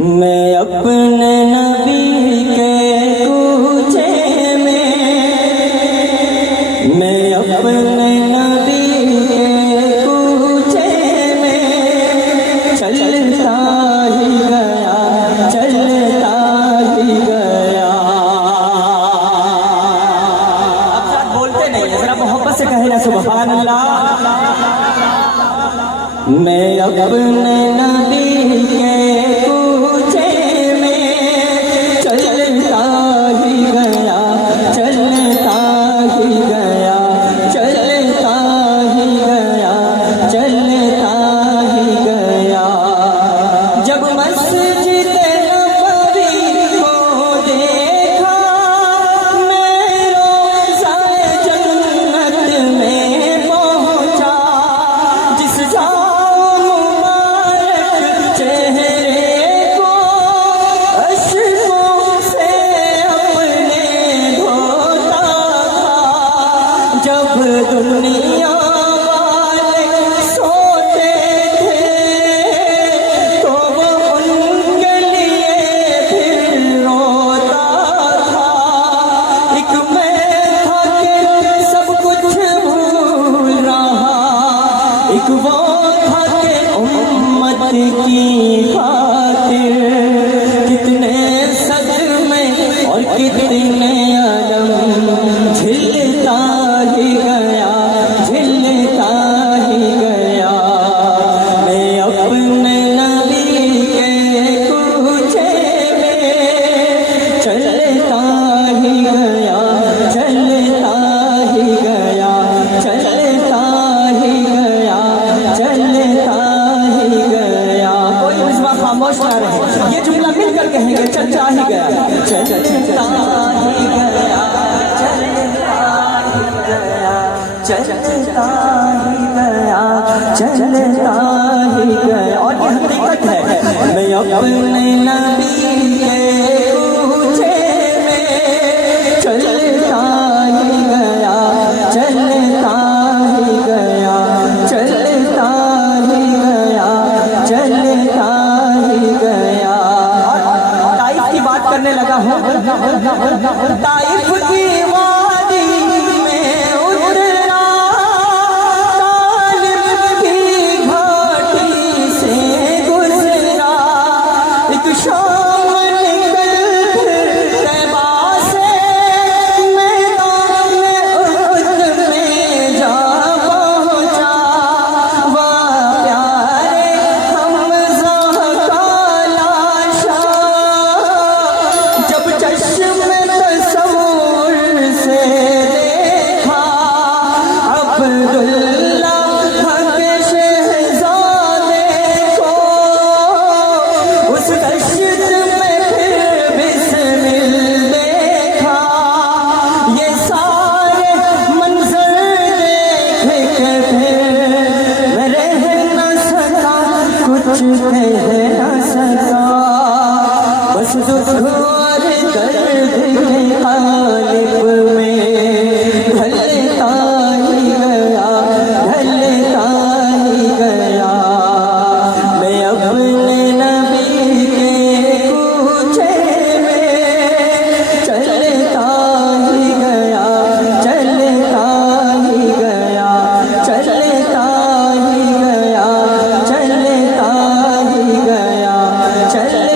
میں اپنے نبی کے کوچے میں اپنے نبی کے کوچے میں چلتا ہی گیا چلتا ہی گیا. اب ساتھ بولتے نہیں ہیں، ذرا محبت سے کہے نا سبحان اللہ. میں اپنے نبی کے کوچے میں چلتا ہی گیا چلتا ہی گیا چلتا ہی گیا چلتا ہی گیا. جب مسجد نبوی کو دیکھا میں روضہ جنت میں پہنچا. جس جب دنیا والے سوتے تھے تو وہ ان کے لیے پھر روتا تھا. ایک میں تھا کہ سب کچھ بھول رہا، ایک وہ تھا کہ امت کی خاطر کتنے صدمے اور کتنے علم جھلتا ہی گیا جھلتا ہی گیا. میں اپنے نبی کے کوچے میں چلتا ہی گیا چلتا ہی گیا چلتا ہی گیا چلتا ہی گیا. کوئی مصباح خاموش نہ رہے، یہ جملہ مل کر کہیں گے چلتا ہی گیا چلتا ہی گیا چلتا ہی گیا چلتا ہی گیا. اور یہ حقیقت ہے. میں اپنے نبی کے کوچے میں چلتا ہی گیا چلتا ہی گیا چلتا ہی گیا چلتا ہی گیا. طائف کی بات کرنے لگا ہوں. طائف کی وادی میں اترنا، طالب بھی گھاٹی سے گزرا. ایک شام نکل طیبہ سے میدان احد میں جا پہنچا. وہ پیارے حمزہ کا لاشا جب چشم تصور سے دیکھا، عبداللہ کے شہزادے کو اس دشت میں پھر بسمل دیکھا. یہ سارے منظر دیکھ کے پھر میں رہ نہ سکا، کچھ کہہ نہ سکا. بس دکھ اور درد کے قالب میں ڈھلتا ہی گیا ڈھلتا ہی گیا. میں اپنے نبی کے کوچے میں چلتا ہی گیا چلتا ہی گیا چلتا ہی گیا چلتا ہی گیا چلتا